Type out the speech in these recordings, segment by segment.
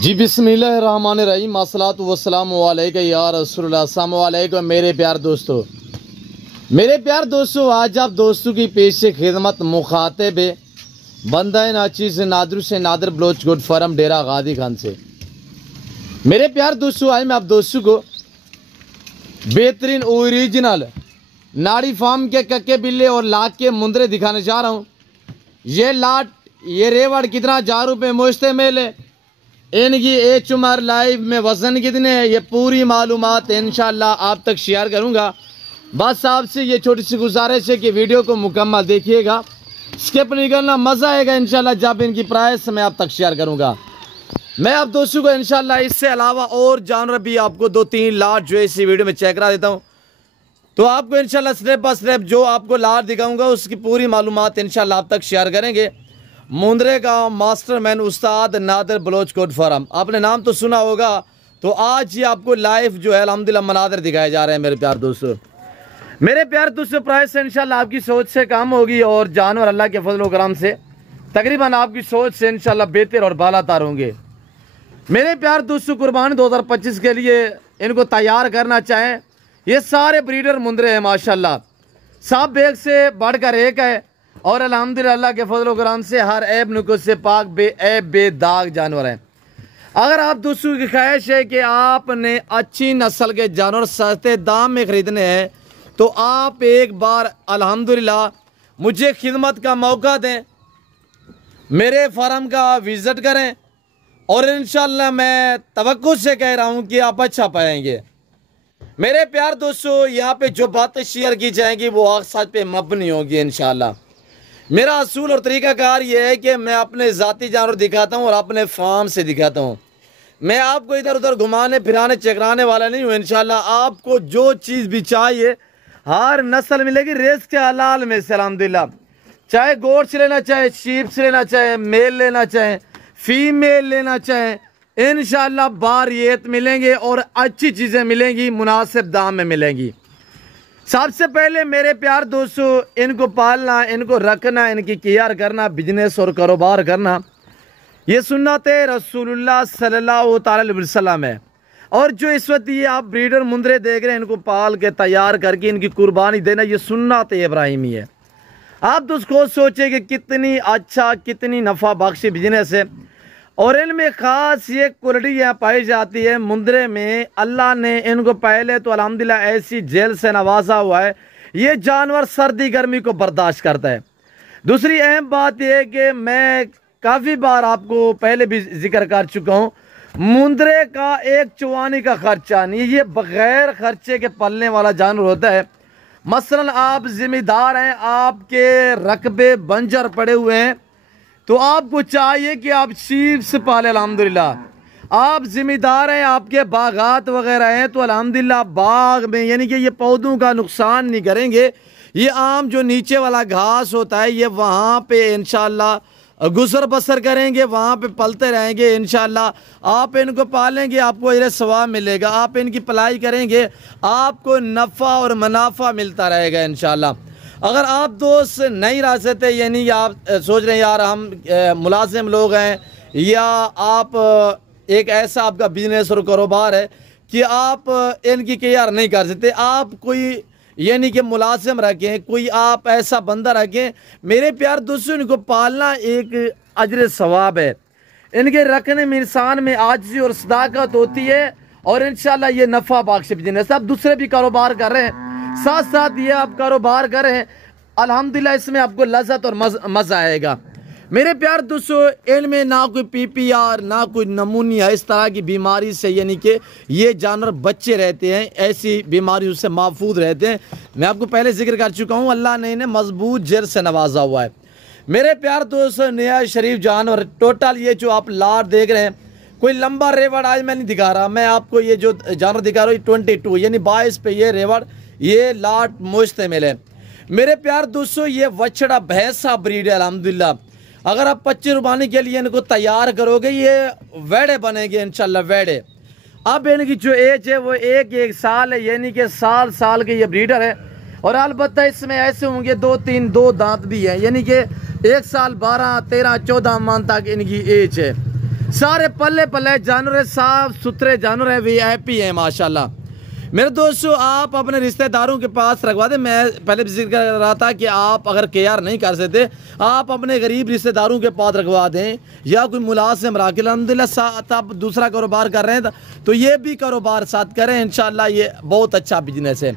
जी बिस्मिल्लाहिर्रहमानिर्रहीम अस्सलातु वस्सलामु अलैका या रसूलल्लाह। अस्सलामु अलैकुम मेरे प्यार दोस्तों, आज आप दोस्तों की पेश से खिदमत मुखातिब बंदा नाचीज नादर से नादर बलोच गुड फर्म डेरा गादी खान से। मेरे प्यार दोस्तों, आज मैं आप दोस्तों को बेहतरीन ओरिजिनल नाड़ी फार्म के कक्के बिल्ले और लाख के मुंदरे दिखाने जा रहा हूँ। ये रेवड़ कितना जारू पे मोश्ते मेले, इनकी एच उमर लाइव में वजन कितने है, ये पूरी मालूमात इंशाल्लाह आप तक शेयर करूंगा। बस आपसे ये छोटी सी गुजारिश है कि वीडियो को मुकम्मल देखिएगा, स्किप नहीं करना, मज़ा आएगा इंशाल्लाह जब इनकी प्राइस मैं आप तक शेयर करूंगा। मैं आप दोस्तों को इंशाल्लाह इससे अलावा और जानवर भी आपको 2-3 लाट जो है इसी वीडियो में चेक करा देता हूँ। तो आपको इंशाल्लाह स्टेप बाय स्टेप जो आपको लाट दिखाऊंगा उसकी पूरी मालूमात इंशाल्लाह आप तक शेयर करेंगे। मुंद्रे का मास्टरमैन उस्ताद नादर बलोच कोट फॉरम, आपने नाम तो सुना होगा। तो आज ही आपको लाइव जो है अल्हम्दुलिल्लाह मनादर दिखाए जा रहे हैं। मेरे प्यार दोस्तों प्राइस इंशाल्लाह आपकी सोच से काम होगी और जानवर अल्लाह के फजल व करम से तकरीबन आपकी सोच से इंशाल्लाह बेहतर और बालातर होंगे। मेरे प्यार दोस्तों, कुर्बानी 2025 के लिए इनको तैयार करना चाहें, ये सारे ब्रीडर मुंद्रे हैं माशाल्लाह, सब एक से बढ़कर एक है और अल्हम्दुलिल्लाह अल्लाह के फजल व करम से हर ऐब नुक़्स से पाक बेदाग जानवर हैं। अगर आप दोस्तों की ख्वाहिश है कि आपने अच्छी नस्ल के जानवर सस्ते दाम में ख़रीदने हैं तो आप एक बार अल्हम्दुलिल्लाह मुझे खिदमत का मौका दें, मेरे फार्म का विज़िट करें और इंशाल्लाह मैं तवक्कुल से कह रहा हूँ कि आप अच्छा पाएंगे। मेरे प्यार दोस्तों, यहाँ पे जो बातें शेयर की जाएंगी वो हक़ सच पे मबनी होगी इंशाल्लाह। मेरा असूल और तरीक़ाकार ये है कि मैं अपने ज़ाती जानवर दिखाता हूँ और अपने फार्म से दिखाता हूँ। मैं आपको इधर उधर घुमाने फिराने चकराने वाला नहीं हूँ। इंशाल्लाह आपको जो चीज़ भी चाहिए हर नस्ल मिलेगी रेस के हलाल में से अल्हम्दुलिल्लाह। चाहे गोट से लेना, चाहे शीप से लेना, चाहे मेल लेना, चाहे फीमेल लेना चाहे, इंशाल्लाह बारियत मिलेंगे और अच्छी चीज़ें मिलेंगी, मुनासिब दाम में मिलेंगी। सबसे पहले मेरे प्यार दोस्तों, इनको पालना, इनको रखना, इनकी केयर करना, बिजनेस और कारोबार करना, ये सुन्नत रसूलुल्लाह सल्लल्लाहु अलैहि वसल्लम है। और जो इस वक्त ये आप ब्रीडर मुंद्रे देख रहे हैं, इनको पाल के तैयार करके इनकी कुर्बानी देना, ये सुन्नत इब्राहिमी है। आप दोस्तों सोचे कि कितनी अच्छा, कितनी नफ़ा बख्शी बिजनेस है और इनमें ख़ास ये क्वालिटी यहाँ पाई जाती है। मुंद्रे में अल्लाह ने इनको पहले तो अल्हम्दुलिल्लाह ऐसी जेल से नवाजा हुआ है, ये जानवर सर्दी गर्मी को बर्दाश्त करता है। दूसरी अहम बात यह है कि मैं काफ़ी बार आपको पहले भी जिक्र कर चुका हूँ, मुंद्रे का एक चुवानी का खर्चा नहीं, ये बग़ैर खर्चे के पलने वाला जानवर होता है। मसलन आप ज़िम्मेदार हैं, आपके रकबे बंजर पड़े हुए हैं, तो आपको चाहिए कि आप शीप से पाले अल्हम्दुलिल्लाह। आप ज़िम्मेदार हैं, आपके बागात वगैरह हैं, तो अल्हम्दुलिल्लाह बाग में यानी कि ये पौधों का नुकसान नहीं करेंगे। ये आम जो नीचे वाला घास होता है ये वहाँ पे इंशाल्लाह गुजर बसर करेंगे, वहाँ पे पलते रहेंगे इंशाल्लाह। आप इनको पालेंगे, आपको ये सवाब मिलेगा, आप इनकी पलाई करेंगे, आपको नफ़ा और मुनाफा मिलता रहेगा इंशाल्लाह। अगर आप दोस्त नहीं रह सकते, यानी आप सोच रहे हैं यार हम मुलाजिम लोग हैं या आप एक ऐसा आपका बिजनेस और कारोबार है कि आप इनकी केयर नहीं कर सकते, आप कोई यानी कि मुलाजिम रखें, कोई आप ऐसा बंदा रखें। मेरे प्यार दोस्तों, इनको पालना एक अजर सवाब है, इनके रखने में इंसान में आजिज़ी और सदाकत होती है और इंशाल्लाह ये नफ़ा बख्श बिजनेस। आप दूसरे भी कारोबार कर रहे हैं, साथ साथ ये आप कारोबार करें, अल्हम्दुलिल्लाह इसमें आपको लज़्ज़त और मज़ा आएगा। मेरे प्यार दोस्तों, इनमें ना कोई PPR ना कोई नमूनिया इस तरह की बीमारी से यानी कि ये जानवर बच्चे रहते हैं, ऐसी बीमारियों से महफूज रहते हैं। मैं आपको पहले जिक्र कर चुका हूँ, अल्लाह ने इन्हें मजबूत जेर से नवाजा हुआ है। मेरे प्यार दोस्तों, नया शरीफ जानवर टोटल ये जो आप लाट देख रहे हैं, कोई लंबा रेवड़ आज मैं नहीं दिखा रहा, मैं आपको ये जो जानवर दिखा रहा हूँ 22 यानी 22 पे ये रेवड़, ये लाट मुश्तमिल है। मेरे प्यार दोस्तों, ये वछड़ा भैंसा ब्रीड है अल्हम्दुलिल्लाह। अगर आप 25 रुबानी के लिए इनको तैयार करोगे ये वेड़े बनेंगे इंशाल्लाह, वेड़े। अब इनकी जो एज है वो एक साल है, यानी कि साल के ये ब्रीडर है। और अलबत्ता इसमें ऐसे होंगे 2 दांत भी हैं, यानी कि 1 साल 12, 13, 14 माह तक इनकी एज है। सारे पल्ले पल्ले जानवर है, साफ सुथरे जानवर है, VIP है माशाल्लाह। मेरे दोस्तों आप अपने रिश्तेदारों के पास रखवा दें। मैं पहले भी जिक्र कर रहा था कि आप अगर केयर नहीं कर सकते, आप अपने गरीब रिश्तेदारों के पास रखवा दें, या कोई मुलाजिम राखिल अल्हम्दुलिल्लाह साथ आप दूसरा कारोबार कर रहे हैं तो ये भी कारोबार साथ करें, इंशाल्लाह ये बहुत अच्छा बिजनेस है।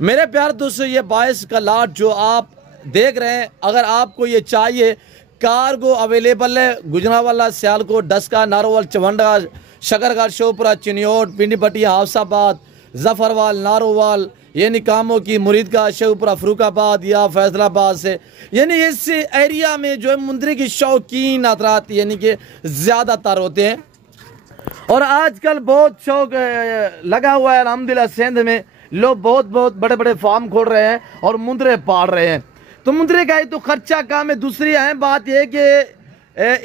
मेरे प्यारे दोस्तों ये 22 का लाट जो आप देख रहे हैं, अगर आपको ये चाहिए कार्गो अवेलेबल है। गुजरांवाला, सियालकोट, डस्का, नारोवाल, चवंडा, शकरगढ़, शोपुरा, चिन्योट, पिंडीपट्टी, हाफसाबाद, जफरवाल, नारोवाल, यानी कामों की मुरीद का, शेखपुरा, फरुखाबाद या फैसलाबाद से, यानी इस एरिया में जो है मुंदरी की शौकीन हजरात यानी कि ज़्यादातर होते हैं। और आजकल बहुत शौक लगा हुआ है अल्हम्दुलिल्लाह, सिंध में लोग बहुत बहुत बड़े बड़े फार्म खोल रहे हैं और मुंदरे पाल रहे हैं। तो मुंदरे का ही तो खर्चा काम है। दूसरी अहम बात यह कि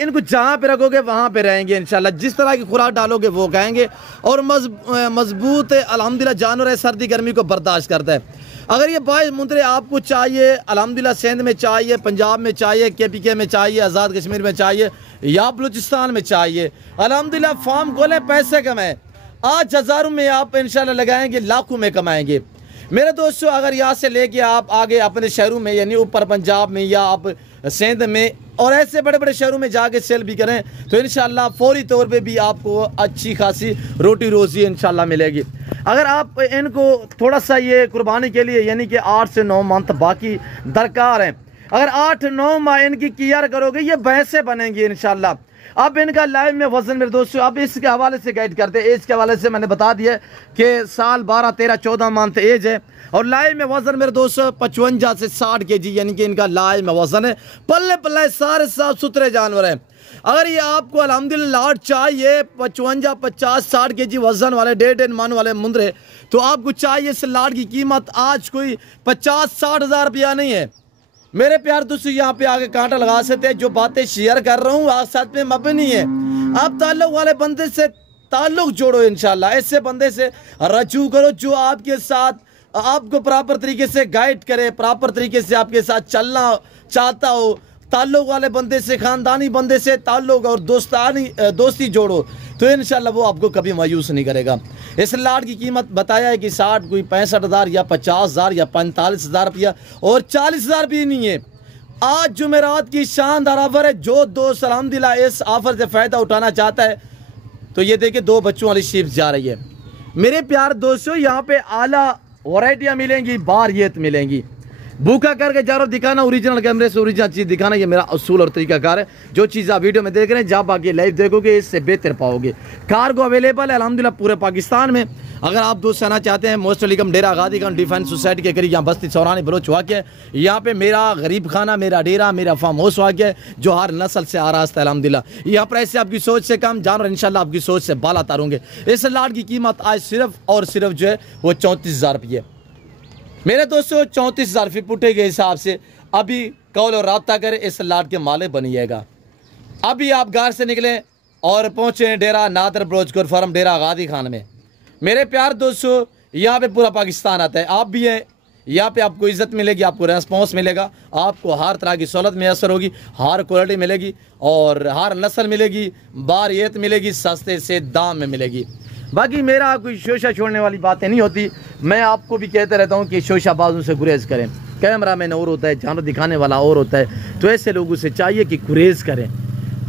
इनको जहाँ पे रखोगे वहाँ पे रहेंगे इंशाल्लाह। जिस तरह की खुराक डालोगे वो खाएंगे और मजबूत अल्हम्दुलिल्लाह जानवर है, सर्दी गर्मी को बर्दाश्त करता है। अगर ये 22 मुंदरे आपको चाहिए अल्हम्दुलिल्लाह, सिंध में चाहिए, पंजाब में चाहिए, KPK में चाहिए, आज़ाद कश्मीर में चाहिए या बलूचिस्तान में चाहिए, अल्हम्दुलिल्लाह फार्म खोलें, पैसे कमाएं। आज हज़ारों में आप इंशाल्लाह लगाएंगे, लाखों में कमाएंगे। मेरे दोस्तों अगर यहाँ से लेके आप आगे अपने शहरों में यानी ऊपर पंजाब में या आप सिंध में और ऐसे बड़े बड़े शहरों में जाके सेल भी करें तो इंशाल्लाह फौरी तौर पे भी आपको अच्छी खासी रोटी रोजी इंशाल्लाह मिलेगी। अगर आप इनको थोड़ा सा ये कुर्बानी के लिए यानी कि 8 से 9 मंथ बाकी दरकार हैं, अगर 8-9 माह इनकी केयर करोगे ये भैंसे बनेंगी इंशाल्लाह। अब इनका लाइव में वजन मेरे दोस्तों अब इसके हवाले से गाइड करते हैं। एज के हवाले से मैंने बता दिया कि साल 12, 13, 14 मंथ एज है और लाइव में वजन मेरे दोस्तों 55 से 60 kg यानी कि इनका लाइव में वजन है। पल्ले पल्ले सारे साफ सुथरे जानवर हैं। अगर ये आपको अल्हम्दुलिल्लाह लाट चाहिए 55, 50, 60 kg वजन वाले 1.5 मन वाले मुंदरे, तो आपको चाहिए इस लाट की कीमत आज कोई 50-60 हज़ार रुपया नहीं है। मेरे प्यार दोस्तों यहाँ पे आगे कांटा लगा सकते हैं। जो बातें शेयर कर रहा हूँ आज साथ में मबनी है। आप ताल्लुक वाले बंदे से ताल्लुक जोड़ो इंशाल्लाह, ऐसे बंदे से रजू करो जो आपके साथ आपको प्रॉपर तरीके से गाइड करे, प्रॉपर तरीके से आपके साथ चलना चाहता हो। ताल्लुक वाले बंदे से, ख़ानदानी बंदे से ताल्लुक और दोस्ती जोड़ो तो इंशाल्लाह वो आपको कभी मायूस नहीं करेगा। इस लाट की कीमत बताया है कि 60 कोई 65 हज़ार या 50 हज़ार या 45 हज़ार रुपया और 40 हज़ार भी नहीं है। आज जुमेरात की शानदार ऑफर है। जो दोस्त अल्हम्दुलिल्लाह इस ऑफर से फ़ायदा उठाना चाहता है तो ये देखिए 2 बच्चों वाली शिफ्ट जा रही है। मेरे प्यार दोस्तों यहाँ पे आला वैरायटियाँ मिलेंगी, बारियत मिलेंगी। भूखा करके जा रहा दिखाना, ओरिजिनल कैमरे से ओरिजिनल चीज़ दिखाना, ये मेरा असूल और तरीकाकार है। जो चीज़ आप वीडियो में देख रहे हैं जब आगे लाइव देखोगे इससे बेहतर पाओगे। कार्गो अवेलेबल है अल्हम्दुलिल्लाह पूरे पाकिस्तान में। अगर आप दोस्त आना चाहते हैं मोस्ट वेलकम डेरा गादी खान डिफेंस सोसाइटी के करीब, यहाँ बस्ती चौरानी बलोच वाक़ है। यहाँ पे मेरा गरीब खाना, मेरा डेरा, मेरा फार्म हाउस वाक़ है जो हर नस्ल से आरास्त है अल्हम्दुलिल्लाह। यहाँ पर ऐसे आपकी सोच से कम जानवर इंशाल्लाह आपकी सोच से बाला तारूंगे। इस लाट की कीमत आज सिर्फ और सिर्फ जो है वो 34 हज़ार रुपये। मेरे दोस्तों 34 हज़ार फी पुटे के हिसाब से अभी कॉल और रब्ता करें, इस लाट के मालिक बनिएगा। अभी आप घर से निकलें और पहुँचे डेरा नादर बलोचगोर फार्म डेरा गादी खान में। मेरे प्यार दोस्तों यहाँ पे पूरा पाकिस्तान आता है, आप भी हैं। यहाँ पे आपको इज़्ज़त मिलेगी, आपको रेस्पॉन्स मिलेगा, आपको हर तरह की सहूलत मैसर होगी, हर क्वालिटी मिलेगी और हर नस्ल मिलेगी, बारियत मिलेगी, सस्ते से दाम में मिलेगी। बाकी मेरा कोई शोशा छोड़ने वाली बातें नहीं होती। मैं आपको भी कहते रहता हूँ कि शोशाबाजों से गुरेज करें। कैमरा मैन और होता है, जानवर दिखाने वाला और होता है, तो ऐसे लोगों से चाहिए कि गुरेज करें।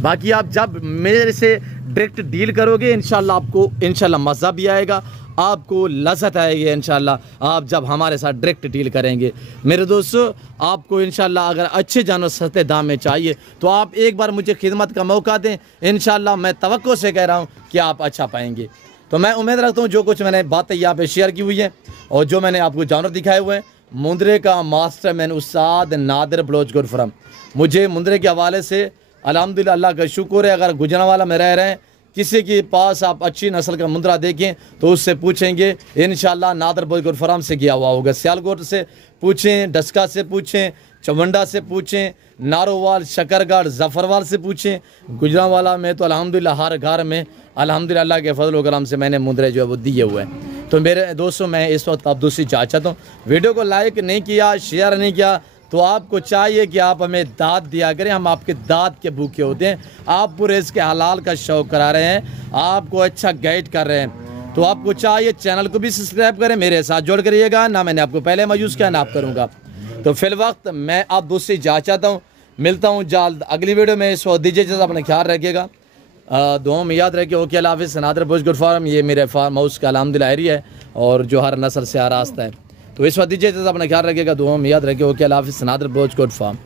बाकी आप जब मेरे से डायरेक्ट डील करोगे इंशाल्लाह आपको इंशाल्लाह मज़ा भी आएगा, आपको लज़्ज़त आएगी इंशाल्लाह आप जब हमारे साथ डायरेक्ट डील करेंगे। मेरे दोस्तों आपको इंशाल्लाह अगर अच्छे जानवर सस्ते दाम में चाहिए तो आप एक बार मुझे खिदमत का मौका दें। इंशाल्लाह मैं तवक्को से कह रहा हूँ कि आप अच्छा पाएंगे। तो मैं उम्मीद रखता हूँ जो कुछ मैंने बातें यहाँ पे शेयर की हुई है और जो मैंने आपको जानवर दिखाए हुए हैं, मुंदरे का मास्टर मैन उस्ताद नादिर बलोचगोर फार्म। मुझे मुंदरे के हवाले से अल्हम्दुलिल्लाह अल्लाह का शुक्र है। अगर गुजरांवाला में रह रहे हैं, किसी के पास आप अच्छी नस्ल का मुंदरा देखें तो उससे पूछेंगे इंशाल्लाह नादिर बलोचगोर फार्म से गया हुआ होगा। सियालकोट से पूछें, डस्का से पूछें, चवंडा से पूछें, नारोवाल, शकरगढ़, जफरवाल से पूछें। गुजरांवाला में तो अल्हम्दुलिल्लाह हर घर में अल्हम्दुलिल्लाह अल्लाह के फजल व करम से मैंने मुंदरे जो है वो दिए हुए हैं। तो मेरे दोस्तों मैं इस वक्त आप दूसरी चाहता हूँ, वीडियो को लाइक नहीं किया, शेयर नहीं किया तो आपको चाहिए कि आप हमें दाद दिया करें, हम आपके दाद के भूखे होते हैं। आप पूरे इसके हलाल का शौक़ करा रहे हैं, आपको अच्छा गाइड कर रहे हैं, तो आपको चाहिए चैनल को भी सब्सक्राइब करें, मेरे साथ जुड़ करिएगा। ना मैंने आपको पहले मायूस किया ना आप करूँगा। तो फिल वक्त मैं आप दोस्त से जा चाहता हूँ, मिलता हूँ जल्द अगली वीडियो में। इस वक्त दीजिए इजाज़त, अपना ख्याल रखिएगा, दुआ में याद रखिए। ओके अल्लाह हाफ़िज़। नादर बुश गुड फार्म, ये मेरे फार्म हाउस का अल्हम्दुलिल्लाह एरिया है और जो हर नस्ल से आरास्ता है। तो इस वक्त दीजिए इजाज़त, अपना ख्याल रखिएगा, दुआ में याद रखिए। ओके अल्लाह हाफ़िज़। नादर बुश गुड फार्म।